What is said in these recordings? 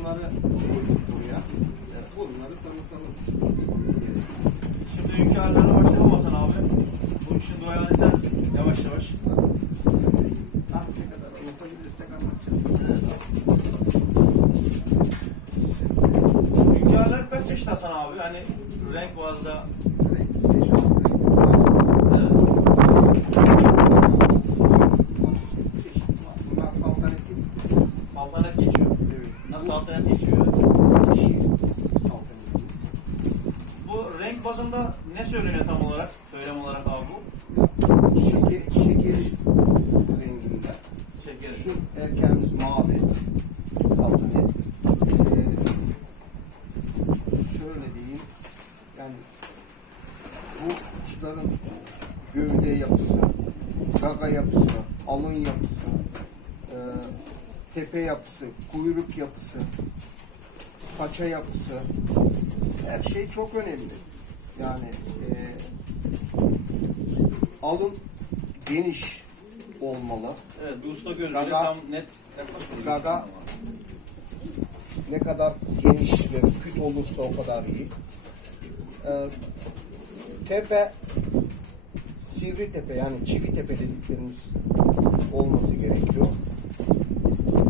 bunları koyduk buraya. Bunları tanıtalım. Şimdi hünkârlarına başlayalım Hasan abi. Bu işin duayanı sensin. Yavaş yavaş. Ah, ne kadar anlatabilirsek anlatacağız. Hünkârlar kaç çeşit Hasan abi? Hani renk bazda. Evet, beş, altı var. Evet. Çeşit var. Bunlar saltanatı Saltanat geçiyor. Nasıl saltanat geçiyor? dişi saltanatımız. Bu renk bazında ne söyleniyor tam olarak? Söylem olarak abi bu? Şeker, şeker renginde. Şeker. Şu erkeğimiz mavi saltanat. Ee, şöyle diyeyim. Yani bu kuşların gövde yapısı, gaga yapısı, alın yapısı, e, tepe yapısı, kuyruk yapısı, paça yapısı her şey çok önemli. Yani e, alın geniş olmalı. Evet, bir usta gözüyle Gaga- tam net yaklaşmıyor. Gaga- Ne kadar geniş ve küt olursa o kadar iyi. Ee, tepe sivri tepe yani çivi tepe dediklerimiz olması gerekiyor.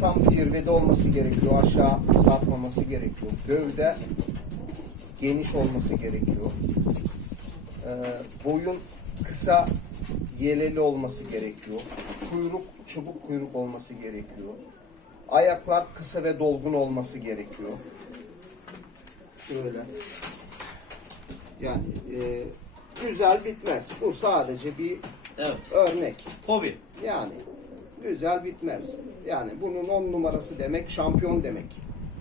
Tam zirvede olması gerekiyor. Aşağı sarkmaması gerekiyor. Gövde geniş olması gerekiyor. Ee, boyun kısa yeleli olması gerekiyor. Kuyruk çubuk kuyruk olması gerekiyor. Ayaklar kısa ve dolgun olması gerekiyor. Şöyle. Yani e, güzel bitmez. Bu sadece bir Evet, örnek. hobi. Yani güzel bitmez. Yani bunun on numarası demek şampiyon demek.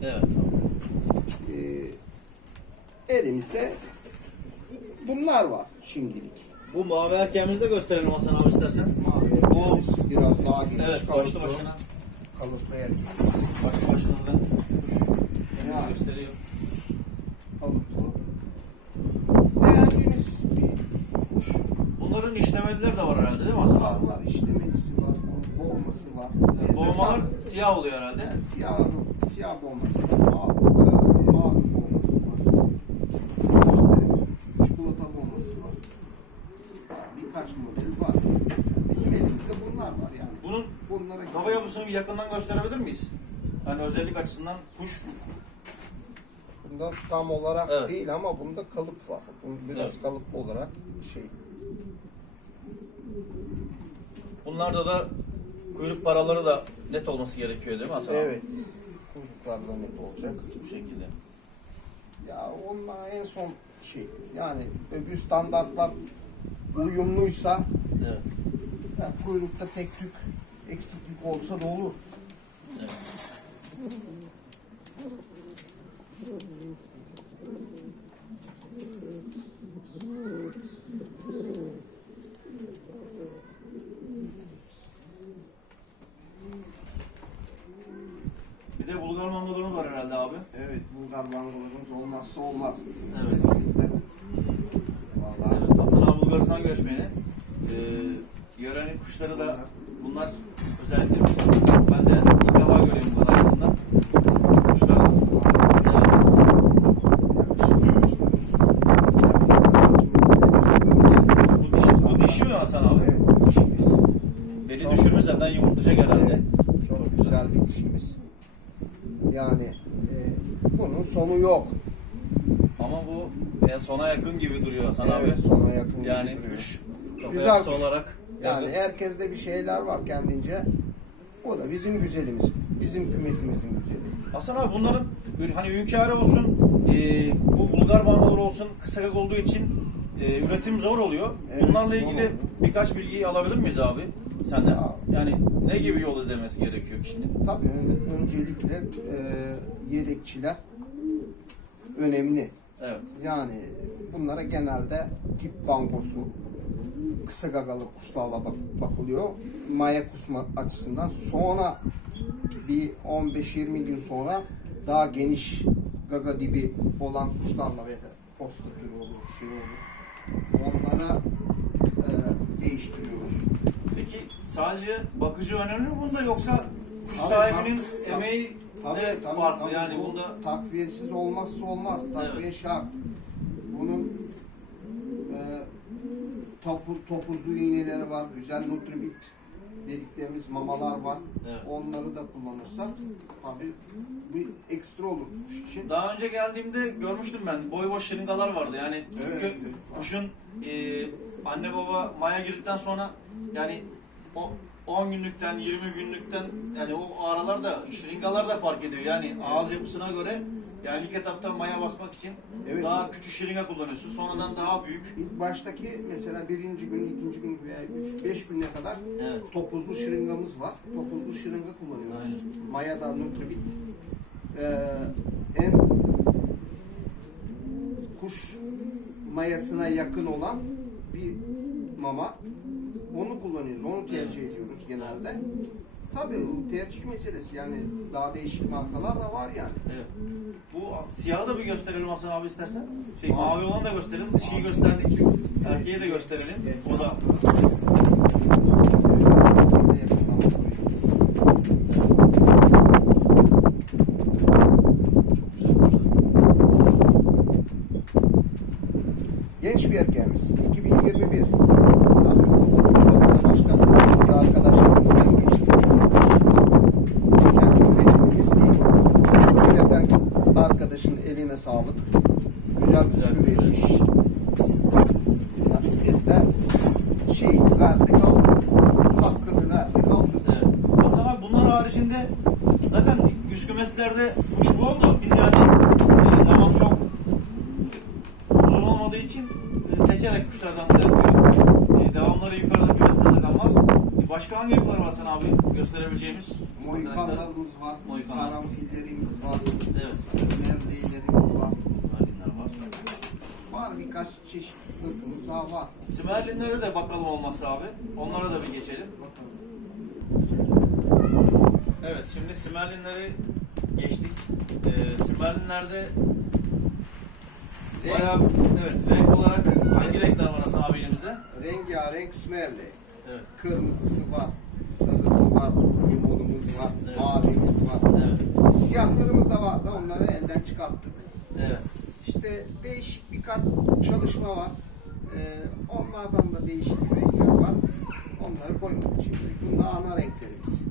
Evet. Ee, elimizde bunlar var şimdilik. Bu mavi erkeğimizi de gösterelim Hasan abi istersen. Mavi Bu- biraz daha geniş Evet, kalıplı. başlı başına. Kalıplı erkek. Başlı başına da Yani gösteriyor. kalıplı. Beğendiğimiz bir kuş. Bunların işlemelileri de var herhalde değil mi Hasan Var abi? var işlemelisi var, boğması var. Bizde Boğmalar sar- siyah oluyor herhalde. Yani siyah, siyah boğması var, mavi, e, mavi boğması var. İşte çikolata boğması var. var. Birkaç model var. Bizim elimizde bunlar var yani. Bunun Bunlara kafa yapısını bir yakından gösterebilir miyiz? Hani özellik açısından kuş Bunda tam olarak Evet. değil ama bunda kalıp var. Bunun biraz Evet. kalıp olarak şey. Bunlarda da kuyruk paraları da net olması gerekiyor değil mi Hasan abi? Evet. Kuyruklarla net olacak. Bu şekilde. Ya onunla en son şey yani öbür standartlar uyumluysa Evet. ya kuyrukta tek tük eksiklik olsa da olur. Bir de Bulgar mangolarımız var herhalde abi. Bangolarımız olmazsa olmaz. Evet. Bizde. Vallahi Evet, Hasan abi Bulgaristan göçmeni. Ee, yörenin kuşları da bunlar özellikle ben de ilk defa görüyorum bu kadar yakından. Kuşlar. Bu dişi, bu dişi mi Hasan abi? Evet bu dişimiz. Beli düşürmüş zaten yumurtlayacak herhalde. Evet çok güzel bir dişimiz. Yani e, bunun sonu yok. Ama bu e, sona yakın gibi duruyor Hasan Evet abi. sona yakın Yani gibi duruyor. kafa Güzel kuş. olarak. Yani yakın. herkeste bir şeyler var kendince. O da bizim güzelimiz. Bizim kümesimizin güzeli. Hasan abi bunların böyle hani hünkârı olsun, e, bu Bulgar bangoları olsun kısa kök olduğu için e, üretim zor oluyor. Evet, Bunlarla ilgili oluyor. birkaç bilgiyi alabilir miyiz abi senden? Ya. Yani ne gibi yol izlemesi gerekiyor kişinin? Tabii ön- öncelikle e, yedekçiler önemli. Evet. Yani bunlara genelde tip bankosu, kısa gagalı kuşlarla bak- bakılıyor. Maya kusma açısından sonra bir 15-20 gün sonra daha geniş gaga dibi olan kuşlarla ve posta türü olur, şey olur. Onlara e, değiştiriyoruz. Peki sadece bakıcı önemli mi bunda yoksa kuş Tabii, sahibinin tabii, emeği Tabii, de tabii, farklı tabii. yani Bu bunda takviyesiz olmazsa olmaz. Takviye şart. Bunun e, topu, topuzlu iğneleri var. Güzel nutribit dediklerimiz mamalar var. Evet. Onları da kullanırsak tabii bir ekstra olur kuş için. Daha önce geldiğimde görmüştüm ben. Boy boş şırıngalar vardı. Yani çünkü Evet. kuşun e, anne baba maya girdikten sonra yani o 10 günlükten 20 günlükten yani o aralarda şırıngalar da fark ediyor. Yani ağız yapısına göre yani ilk etapta maya basmak için Evet. daha küçük şırınga kullanıyorsun. Sonradan daha büyük. İlk baştaki mesela birinci gün, ikinci gün veya üç, beş güne kadar Evet. topuzlu şırıngamız var. Topuzlu şırınga kullanıyoruz. Maya'da Nutribit ee, en kuş mayasına yakın olan bir mama. Onu kullanıyoruz. Onu tercih ediyoruz genelde. Tabii tercih meselesi yani daha değişik markalar da var yani. Evet. Bu siyahı da bir gösterelim Hasan abi istersen. Şey Mavi. mavi olanı da gösterelim. Dişiyi gösterdik. Erkeği de gösterelim. O da. Genç bir erkeğimiz. 2021. Tabii bu bize başka bir arkadaşlarımızdan geçtiğimiz kendi üretimimiz değil. Üreten arkadaşın eline sağlık. Güzel Güzel güzel güzel. üretmiş. Yani biz de şey verdik aldık. Hakkını verdik aldık. Evet. Hasan abi bunlar haricinde zaten yüz kümeslerde kuş bu oldu. Biz yani e, zaman çok uzun olmadığı için e, seçerek kuşlardan da yapıyoruz. E, devamları yukarıda kümeste zaten var. E, başka hangi yapılar var Hasan abi gösterebileceğimiz? Mohikanlarımız var. Mohikanlar. Karanfillerimiz var. Evet. Var. Merlinler var. Var birkaç çeşit ırkımız daha var. Simerlinlere de bakalım olmazsa abi. Onlara da bir geçelim. Bakalım. Evet şimdi Simerlinleri geçtik. Ee, Simerlinlerde Renk- bayağı evet renk olarak hangi renkler var Hasan abi elimizde? Rengarenk smerle. Evet. Kırmızısı var, sarısı var, limonumuz var, Evet. mavimiz var. Evet. Siyahlarımız da var da onları elden çıkarttık. Evet. İşte değişik birkaç çalışma var. Ee, onlardan da değişik renkler var. Onları koymadık şimdi. Bunlar ana renklerimiz.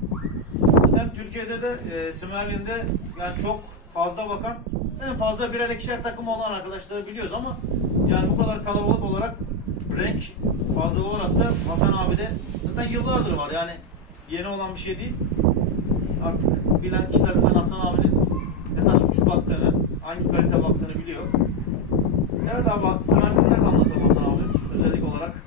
Zaten Türkiye'de de e, Simerlin'de yani çok fazla bakan en fazla birer ikişer takım olan arkadaşları biliyoruz ama yani bu kadar kalabalık olarak renk fazla olarak da Hasan abi de zaten yıllardır var yani yeni olan bir şey değil. Artık bilen kişiler zaten Hasan abinin ne tarz baktığını, hangi kalite baktığını biliyor. Evet abi Simerlin'den de anlatalım Hasan abi özellik olarak.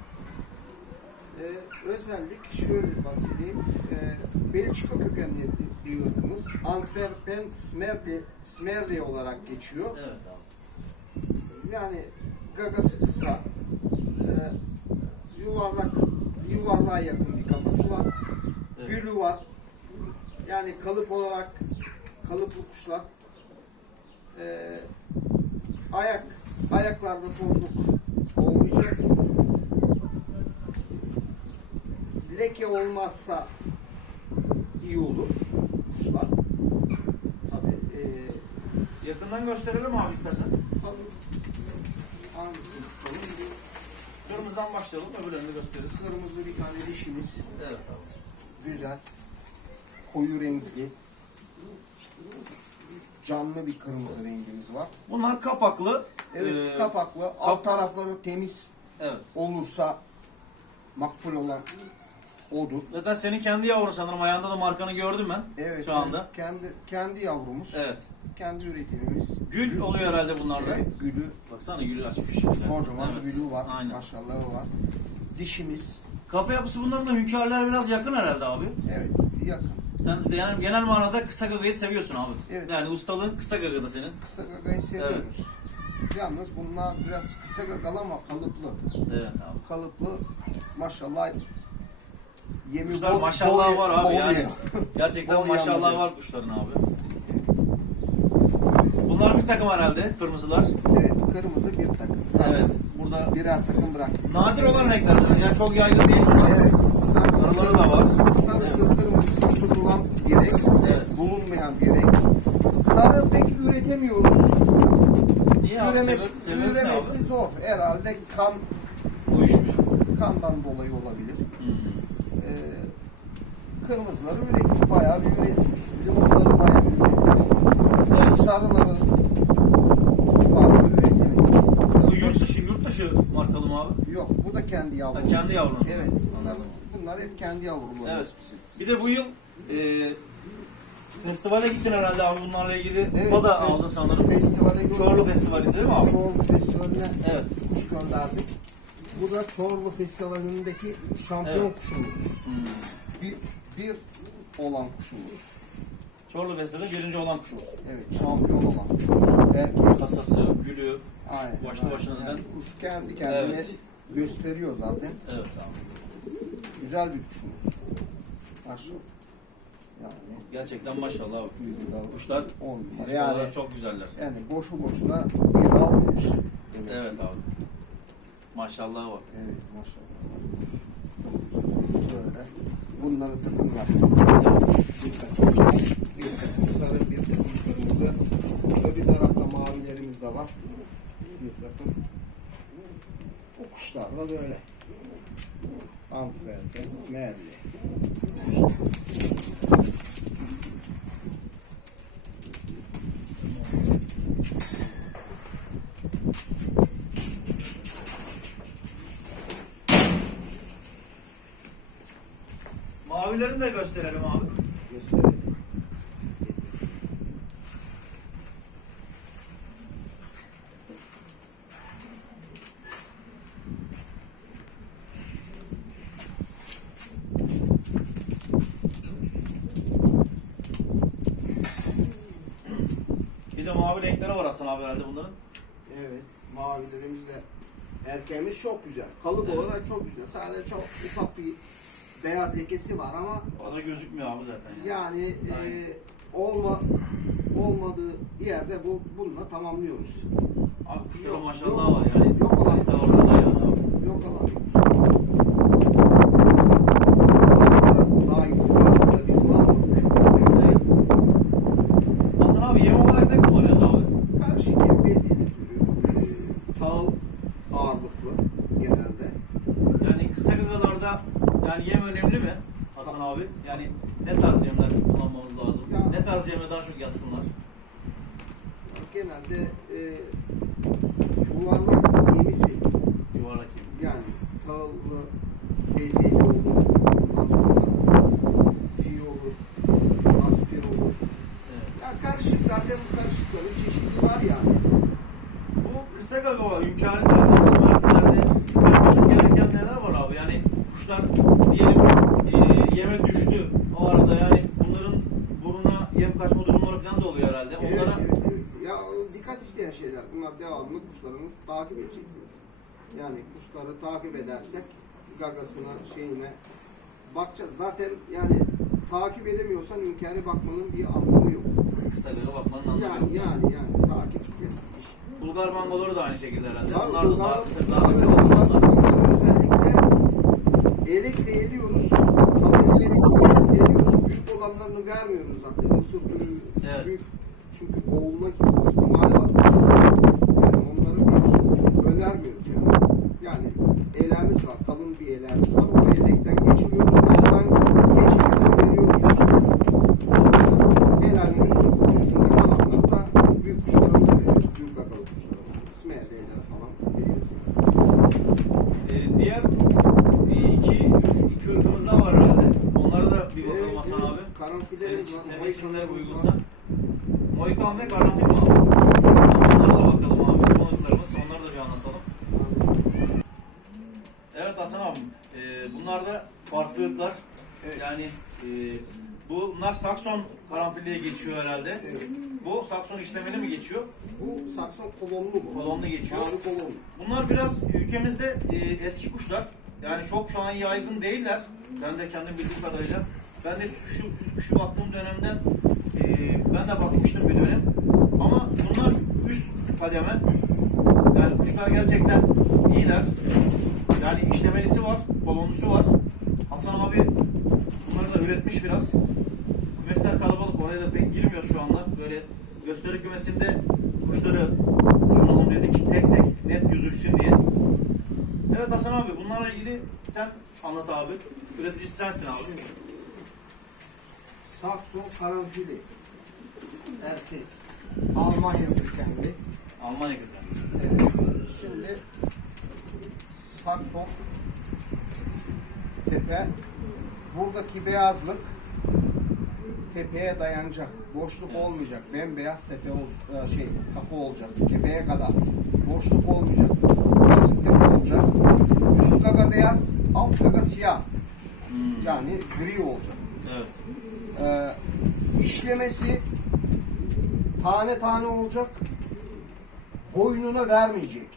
Ee, özellik şöyle bahsedeyim. Ee, Belçika kökenli bir bir ırkımız. Antwerpen Smerli, Smerli olarak geçiyor. Evet abi. Yani gagası kısa, e, yuvarlak, yuvarlığa yakın bir kafası var. Evet. Gülü var. Yani kalıp olarak kalıplı kuşlar. E, ayak, ayaklarda tozluk olmayacak. Leke olmazsa iyi olur kuşlar. Tabii. E, Yakından gösterelim abi istersen. tabii tutalım? Kırmızıdan başlayalım öbürlerini gösteririz. Kırmızı bir tane dişimiz. Evet abi. Güzel. Koyu renkli. Canlı bir kırmızı rengimiz var. Bunlar kapaklı. Evet Ee, kapaklı. Alt tarafları temiz Evet. olursa makbul olan odur. Zaten senin kendi yavrun sanırım. Ayağında da markanı gördüm ben. Evet. Şu anda. Kendi kendi yavrumuz. Evet. Kendi üretimimiz. Gül oluyor herhalde bunlarda. Evet gülü. Baksana gül açmış. Kocaman Evet. gülü var. Aynen. Maşallahı var. Dişimiz. Kafa yapısı bunların da hünkârlar biraz yakın herhalde abi. Evet, yakın. Sen de yani genel manada kısa gagayı seviyorsun abi. Evet. Yani ustalığın kısa gagada senin. Kısa gagayı seviyoruz. Yalnız bunlar biraz kısa gagalı ama kalıplı. Evet abi. Kalıplı maşallah yemi Kuşlar bol- maşallah bol- var abi bol yani. Gerçekten Bol maşallah var kuşların abi. Bunlar bir takım herhalde kırmızılar. Evet, kırmızı bir takım. Evet. Burada Birer takım bırak. nadir olan renkler zaten. Yani çok yaygın değil. Evet, Sarıları da var. Sarısı, kırmızısı tutulan bir renk. Evet. Bulunmayan bir renk. Sarı pek üretemiyoruz. Niye abi? Üremesi, Sebep, sebep üremesi zor. Herhalde kan Uyuşmuyor. kandan dolayı olabilir. Kırmızıları ürettik. Bayağı bir ürettik. Limonları bayağı bir ürettik. Evet. Sarıları fazla üretemedik. Bu yurt dışı, yurt dışı markalı mı abi? Yok, bu da kendi yavrumuz. Ha, kendi yavrunuz. Evet, bunlar, bunlar hep kendi yavrularımız Evet. Bir de bu yıl e, festivale gittin herhalde abi bunlarla ilgili. Evet, Kupa da aldın sanırım. Festivale gö- Çorlu Festivali değil mi abi? Çorlu Festivali'ne Evet. kuş gönderdik. Bu da Çorlu Festivali'ndeki şampiyon Evet. kuşumuz. Hmm. Bir, bir olan kuşumuz. Çorlu Festival'de birinci olan kuşumuz. Evet, şampiyon olan kuşumuz. Erkek. Kasası, gülü, Aynen. başlı aynen. başına zaten. Yani kuş kendi kendine Evet. gösteriyor zaten. Evet abi. Güzel bir kuşumuz. Maşallah. Yani Gerçekten maşallah Kuşlar on Yani, çok güzeller. yani boşu boşuna bir almış. Evet. Evet abi. Maşallah var. Evet maşallah. Bunları yaptık. Bir takım, sarı, bir takım kırmızı. Öbür tarafta mavilerimiz de var. Bir. O kuşlar da böyle. Antwerpen, Smerli. Mavilerini de gösterelim abi. Gösterelim. Mavi renkleri var Hasan abi herhalde bunların. Evet, mavilerimiz de erkeğimiz çok güzel. Kalıp Evet. olarak çok güzel. Sadece çok ufak bir beyaz lekesi var ama O da gözükmüyor abi zaten. yani e, olma olmadığı yerde bu bununla tamamlıyoruz. Abi kuşlara Yok, maşallah yok. var yani. Yok olan Kalite kuşlar. ortada abi. Yok olan bir kuş. Farkında daha iyisi vardı da biz almadık. Evet. Hasan abi yem olarak ne kullanıyoruz abi? Karşı kim bezeli türü, e, tahıl ağırlıklı genelde. Yani kısa gıdalarda yani yem önemli mi Hasan abi? Yani ne tarz yemler kullanmamız lazım? Ya- Ne tarz yeme daha çok yatkınlar? Genelde e, yuvarlak yemisi Yuvarlak yem. yani tahıllı bezeli olur. Sonra fi olur. Aspir olur. Evet. Ya karışık zaten bu karışıkların çeşidi var yani. Bu kısa gaga var. Hünkârı tarzı isimlerde yapmamız gereken neler var abi? Yani kuşlar diyelim e, yeme düştü o arada yani bunların burnuna yem kaçma durumları falan da oluyor herhalde. Evet, Onlara evet, evet. Ya dikkat isteyen şeyler. Bunlar devamlı kuşlarını takip edeceksiniz. Yani kuşları takip edersek gagasına, şeyine bakacağız. Zaten yani takip edemiyorsan hünkâre bakmanın bir anlamı yok. kısa gaga bakmanın anlamı Yani yok. yani yani takip isteyen iş. Bulgar mangoları da aynı şekilde herhalde. Ya Onlar da daha kısa, daha kısa elekle eliyoruz. Kalın elekle eliyoruz. Büyük olanlarını vermiyoruz zaten. Mısır türü Evet. büyük. Çünkü boğulma ihtimali var. Yani onları bir önermiyoruz yani. Yani elemiz var. Kalın bir elemiz var. O elekten geçiriyoruz. Alttan geçirmeden veriyoruz. Elemin üstü, üstünde kalanlar da büyük kuşlarımıza veriyoruz. Büyük akıllı kuşlarımıza. İsmail'lere falan veriyoruz. Ee, diğer e, iki, üç, iki ırkımız daha var herhalde. Onlara da bir bakalım Hasan abi. Senin, için uygunsa. Mohikan ve karanfil mi abi? Onlara da bakalım abi. Son ırklarımız. Onları da bir anlatalım. Evet Hasan abi. e, bunlar bunlarda farklılıklar. Yani e, bunlar Sakson karanfilliye geçiyor herhalde. Evet. Bu Sakson işlemeli mi geçiyor? Bu sakson kolonlu bu. Kolonlu geçiyor. Mavi kolonlu. Bunlar biraz ülkemizde e, eski kuşlar. Yani çok şu an yaygın değiller. Ben de kendim bildiğim kadarıyla. Ben de şu süs kuşu baktığım dönemden e, ben de bakmıştım bir dönem. Ama bunlar üst kademe. Yani kuşlar gerçekten iyiler. Yani işlemelisi var, kolonlusu var. Hasan abi bunları da üretmiş biraz. Kümesler kalabalık, oraya da pek girmiyoruz şu anda. Böyle gösteri kümesinde kuşları sunalım dedik. Tek tek net gözüksün diye. Evet Hasan abi bunlarla ilgili sen anlat abi. Üreticisi sensin abi. Sakson karanfili. Erkek. Almanya kökenli. Almanya kökenli. Evet. Şimdi sakson tepe buradaki beyazlık tepeye dayanacak. Boşluk olmayacak. Bembeyaz tepe ol, e, şey kafa olacak. Tepeye kadar. Boşluk olmayacak. Basık tepe olacak. Üst gaga beyaz, alt gaga siyah. Hmm, Yani gri olacak. Evet. Ee, işlemesi tane tane olacak. Boynuna vermeyecek.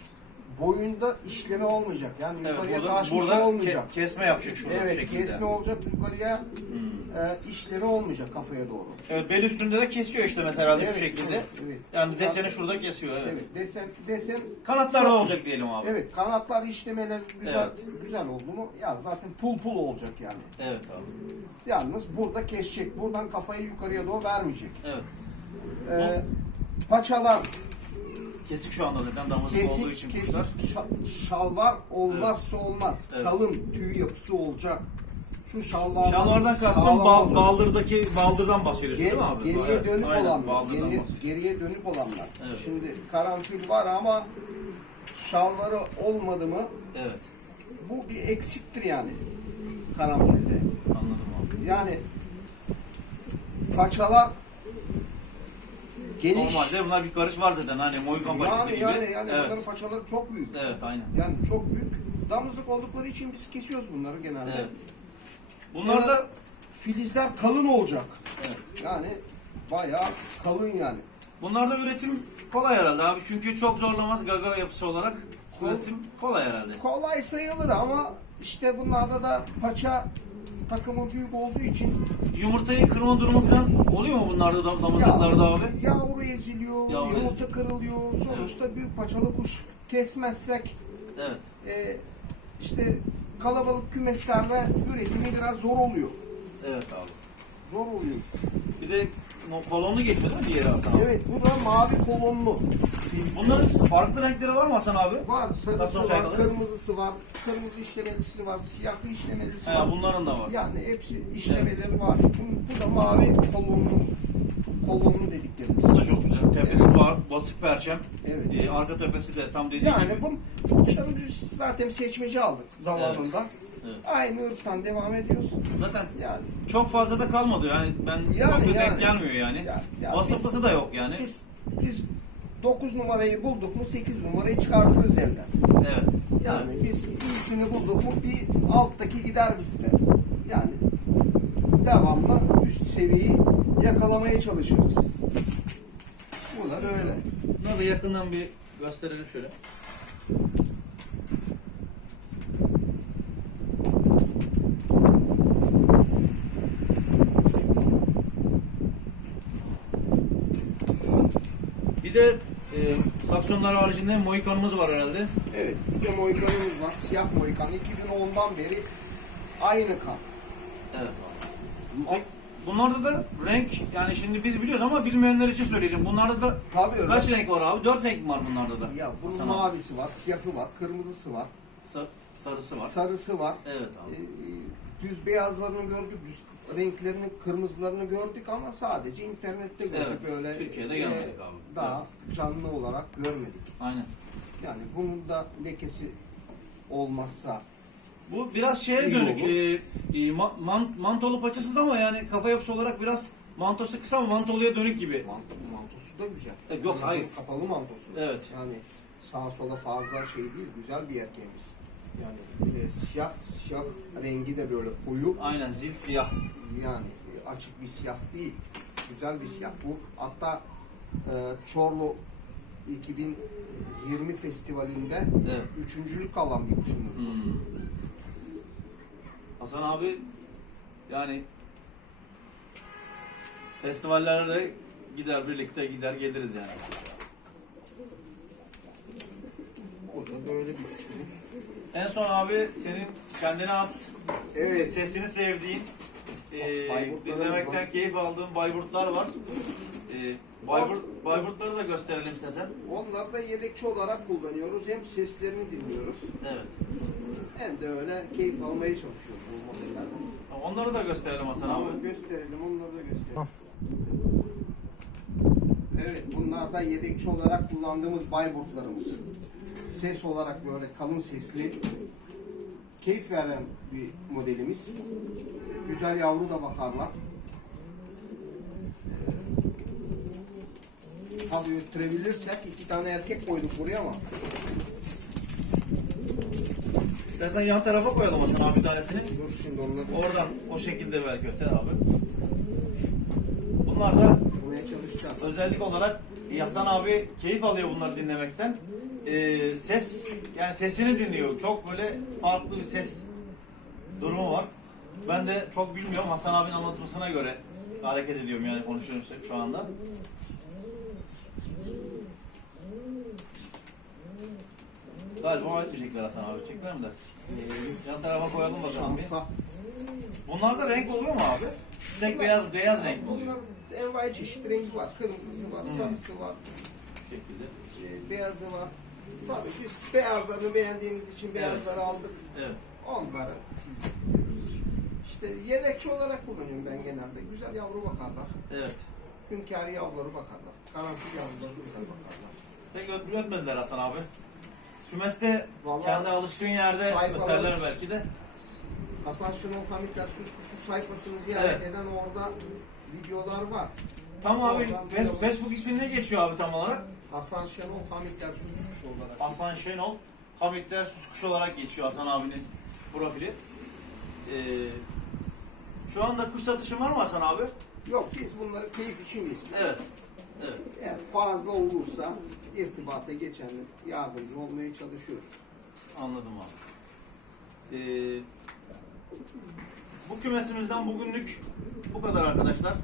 Boyunda işleme olmayacak. Yani Evet yukarıya burada, taşmış burada olmayacak. ke- kesme yapacak şurada bu evet, şekilde. kesme olacak yukarıya. E, işleme olmayacak kafaya doğru. Evet, bel üstünde de kesiyor işte mesela Evet, şu şekilde. evet, evet. Yani deseni şurada kesiyor evet. Evet, desen desen Kanatlar da olacak diyelim abi. evet kanatlar işlemeler güzel Evet. güzel oldu mu ya zaten pul pul olacak yani. Evet abi. Yalnız burada kesecek. Buradan kafayı yukarıya doğru vermeyecek. Evet. Ee, paçalar Kesik şu anda zaten damızlık olduğu Kesik, için kesik kuşlar. şa- şalvar olmazsa olmaz. Evet. Kalın tüy yapısı olacak. Şu şalvardan Şalvardan kastım bal, baldırdaki baldırdan bahsediyorsun Ger- değil mi abi? geriye Evet, dönük aynen, olanlar. Geriye, geriye dönük olanlar. Evet. Şimdi karanfil var ama şalvarı olmadı mı Evet. bu bir eksiktir yani karanfilde. Anladım abi. Yani paçalar geniş. Normalde bunlar bir karış var zaten hani Mohikan paçası Yani gibi. yani yani evet. bunların paçaları çok büyük. Evet aynen. Yani çok büyük. Damızlık oldukları için biz kesiyoruz bunları genelde. Evet. Bunlar da filizler kalın olacak. Evet. Yani bayağı kalın yani. bunlarda üretim kolay herhalde abi. Çünkü çok zorlamaz gaga yapısı olarak. Kol- Üretim kolay herhalde. Kolay sayılır ama işte bunlarda da paça takımı büyük olduğu için Yumurtayı kırma durumu falan oluyor mu bunlarda da damızlıklarda abi? yavru eziliyor, Yavru yumurta kırılıyor. Sonuçta büyük paçalı kuş kesmezsek Evet. e, işte kalabalık kümeslerde üretimi biraz zor oluyor. Evet abi. Zor oluyor. Bir de kolonlu geçiyor değil mi diğeri Hasan abi? Evet bu da mavi kolonlu. Bunların farklı renkleri var mı Hasan abi? Var, Kasım sarısı var, sayfaları. kırmızısı var, kırmızı işlemelisi var, siyahlı işlemelisi var. He, bunların da var. Yani hepsi işlemeleri var. Bu, bu da mavi kolonlu, kolonlu dediklerimiz. Bu da çok güzel. Tepesi var, basık perçem. Evet. Ee, arka tepesi de tam dediği Yani gibi. bu, bu kuşları biz zaten seçmeci aldık zamanında. Evet. Aynı ırktan devam ediyoruz. Zaten Yani çok fazla da kalmadı yani ben Yani, çok da denk yani. gelmiyor yani. Ya- ya Vasıflısı biz- da yok yani. biz biz 9 numarayı bulduk mu 8 numarayı çıkartırız elden. Evet. Yani biz iyisini bulduk mu bir alttaki gider bizde. Devamlı üst seviyeyi yakalamaya çalışırız. Bu da böyle. Bunu da yakından bir gösterelim şöyle. Bir de e, saksonlar haricinde Mohikan'ımız var herhalde. Evet bir de Mohikan'ımız var. Siyah Mohikan. 2010'dan beri aynı kan. Evet abi. Bunlarda da renk yani şimdi biz biliyoruz ama bilmeyenler için söyleyelim. Bunlarda da Tabii öyle. kaç renk var abi? Dört renk mi var bunlarda da? Ya bunun Hasan abi. mavisi var, siyahı var, kırmızısı var, Sa- sarısı var. sarısı var. Evet Ee, abi. düz beyazlarını gördük, düz renklerini, kırmızılarını gördük ama sadece internette gördük Evet, böyle. Türkiye'de görmedik abi. Daha canlı olarak görmedik. Aynen. Yani bunun da lekesi olmazsa Bu biraz şeye İyi dönük. E, e, ma- man- mantolu paçasız ama yani kafa yapısı olarak biraz mantosu kısa ama mantoluya dönük gibi. mant mantosu da güzel. E, yok, hayır. Kapalı mantosu. Evet. Yani sağa sola fazla şey değil, güzel bir erkeğimiz. Yani e, siyah siyah rengi de böyle koyu. Aynen zil siyah. Yani e, açık bir siyah değil. Güzel bir siyah bu. Hatta e, Çorlu 2020 festivalinde Evet. üçüncülük alan bir kuşumuz bu. Hmm. Hasan abi yani festivallere de gider birlikte gider geliriz yani. O da böyle bir kuşumuz. En son abi senin kendine az Evet. se- sesini sevdiğin e, Bayburtlarımız dinlemekten var. keyif aldığın Bayburtlar var. E, Bayburt, Bayburtları da gösterelim istesen. Onları da yedekçi olarak kullanıyoruz. Hem seslerini dinliyoruz Evet. hem de öyle keyif almaya çalışıyoruz bu modellerden. Onları da gösterelim Hasan abi. Tamam, gösterelim, onları da gösterelim. Evet, bunlar da yedekçi olarak kullandığımız Bayburtlarımız. Ses olarak böyle kalın sesli, keyif veren bir modelimiz. Güzel yavru da bakarlar. Tabii öttürebilirsek iki tane erkek koyduk buraya ama İstersen yan tarafa koyalım Hasan abi tanesini. dur şimdi onları Oradan o şekilde belki öter abi. Bunlar da çalışacağız. özellik olarak Hasan abi keyif alıyor bunları dinlemekten. Ee, ses yani sesini dinliyor. Çok böyle farklı bir ses durumu var. Ben de çok bilmiyorum. Hasan abinin anlatmasına göre hareket ediyorum yani konuşuyorum şu anda. Galiba etmeyecekler Hasan abi. Çekler mi dersin? Yan tarafa koyalım bakalım bir. Şansa. Bunlarda renk oluyor mu abi? Tek beyaz beyaz renk mi oluyor? Bunların envai çeşit rengi var. Kırmızısı var, sarısı var, Bu şekilde. e, beyazı var. Tabii biz beyazlarını beğendiğimiz için beyazları aldık. Evet. Onları hizmetliyoruz. İşte yedekçi olarak kullanıyorum ben genelde. Güzel yavru bakarlar. Evet. Hünkârı yavruları bakarlar. Karanfil yavruları güzel bakarlar. Pek öt- ötmediler Hasan abi. Kümeste Vallahi kendi alışkın yerde sayfalar- öterler belki de. Hasan Şenol Hamitler Süs Kuşu sayfasını ziyaret Evet. eden orada videolar var. Tam abi Oradan Fe- biliyorum. Facebook ismi ne geçiyor abi tam olarak? Hasan Şenol Hamitler Süs Kuşu olarak. Hasan Şenol. Hamitler Suskuş olarak geçiyor Hasan abinin profili. Ee, şu anda kuş satışın var mı Hasan abi? Yok biz bunları keyif için besliyoruz. Evet. Evet. Eğer fazla olursa irtibata geçenler yardımcı olmaya çalışıyoruz. Anladım abi. Ee, bu kümesimizden bugünlük bu kadar arkadaşlar.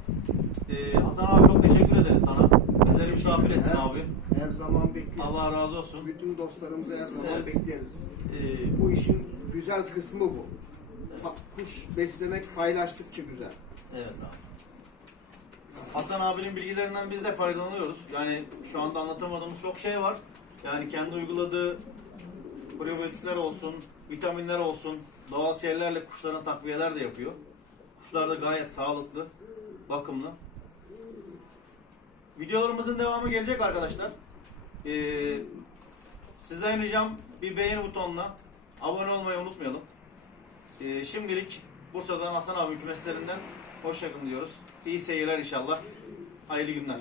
Ee, Hasan abi çok teşekkür ederiz sana. Bizleri misafir ettin Evet. abi. Her zaman bekleriz. Allah razı olsun. Bütün dostlarımızı her zaman Evet. bekleriz. Ee, Bu işin güzel kısmı bu. Pa- Kuş beslemek paylaştıkça güzel. evet abi. Hasan abinin bilgilerinden biz de faydalanıyoruz. Yani şu anda anlatamadığımız çok şey var. Yani kendi uyguladığı probiyotikler olsun, vitaminler olsun, doğal şeylerle kuşların takviyeler de yapıyor. Kuşlar da gayet sağlıklı, bakımlı. Videolarımızın devamı gelecek arkadaşlar. Ee, sizden ricam bir beğeni butonuna abone olmayı unutmayalım. Ee, şimdilik Bursa'dan Hasan abi kümeslerinden hoşçakalın diyoruz. İyi seyirler inşallah. Hayırlı günler.